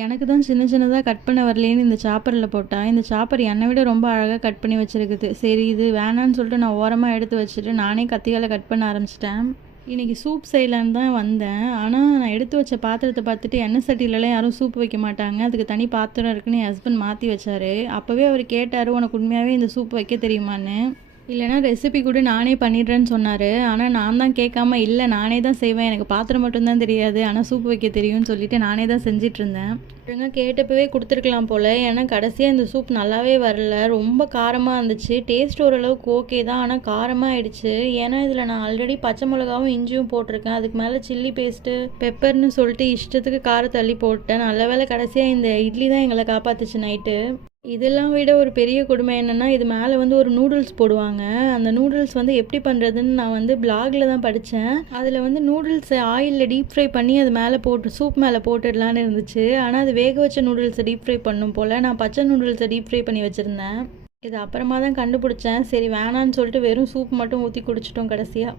எனக்கு தான் சின்ன சின்னதாக கட் பண்ண வரலேன்னு இந்த சாப்பரில் போட்டேன். இந்த சாப்பர் என்னை விட ரொம்ப அழகாக கட் பண்ணி வச்சுருக்குது. சரி இது வேணான்னு சொல்லிட்டு நான் ஓரமாக எடுத்து வச்சுட்டு நானே கத்தியால் கட் பண்ண ஆரம்பிச்சிட்டேன். இன்றைக்கி சூப் செய்யலான்னு தான் வந்தேன். ஆனால் நான் எடுத்து வச்ச பாத்திரத்தை பார்த்துட்டு எண்ணெய் சட்டியிலலாம் யாரும் சூப் வைக்க மாட்டாங்க, அதுக்கு தனி பாத்திரம் இருக்குன்னு என் ஹஸ்பண்ட் மாற்றி வச்சார். அப்போவே அவர் கேட்டார், உனக்கு உண்மையாகவே இந்த சூப் வைக்க தெரியுமான்னு. இல்லைனா ரெசிபி கூட நானே பண்ணிடுறேன்னு சொன்னார். ஆனால் நான் தான் கேட்காம இல்லை நானே தான் செய்வேன், எனக்கு பாத்திரம் மட்டும்தான் தெரியாது, ஆனால் சூப் வைக்க தெரியும்னு சொல்லிவிட்டு நானே தான் செஞ்சிட்ருந்தேன். ஒழுங்காக கேட்டப்பவே கொடுத்துருக்கலாம் போல். ஏன்னா கடைசியாக இந்த சூப் நல்லாவே வரல, ரொம்ப காரமாக இருந்துச்சு. டேஸ்ட் ஓரளவுக்கு ஓகே தான், ஆனால் காரமாக ஆயிடுச்சு. ஏன்னா இதில் நான் ஆல்ரெடி பச்சை மிளகாவும் இஞ்சியும் போட்டிருக்கேன், அதுக்கு மேலே சில்லி பேஸ்ட்டு பெப்பர்னு சொல்லிட்டு இஷ்டத்துக்கு காரம் தள்ளி போட்டேன். நல்ல வேளை கடைசியாக இந்த இட்லி தான் எங்களை காப்பாற்றுச்சு நைட்டு. இதெல்லாம் விட ஒரு பெரிய கொடுமை என்னென்னா, இது மேலே வந்து ஒரு நூடுல்ஸ் போடுவாங்க. அந்த நூடுல்ஸ் வந்து எப்படி பண்ணுறதுன்னு நான் வந்து பிளாகில் தான் படித்தேன். அதில் வந்து நூடுல்ஸை ஆயிலில் டீப் ஃப்ரை பண்ணி அது மேலே போட்டு சூப் மேலே போட்டுடலான்னு இருந்துச்சு. ஆனால் அது வேக வச்ச நூடுல்ஸை டீப் ஃப்ரை பண்ணும் போல். நான் பச்சை நூடுல்ஸை டீப் ஃப்ரை பண்ணி வச்சுருந்தேன். இது அப்புறமா தான் கண்டுபிடிச்சேன். சரி வேணான்னு சொல்லிட்டு வெறும் சூப் மட்டும் ஊற்றி குடிச்சிட்டோம் கடைசியாக.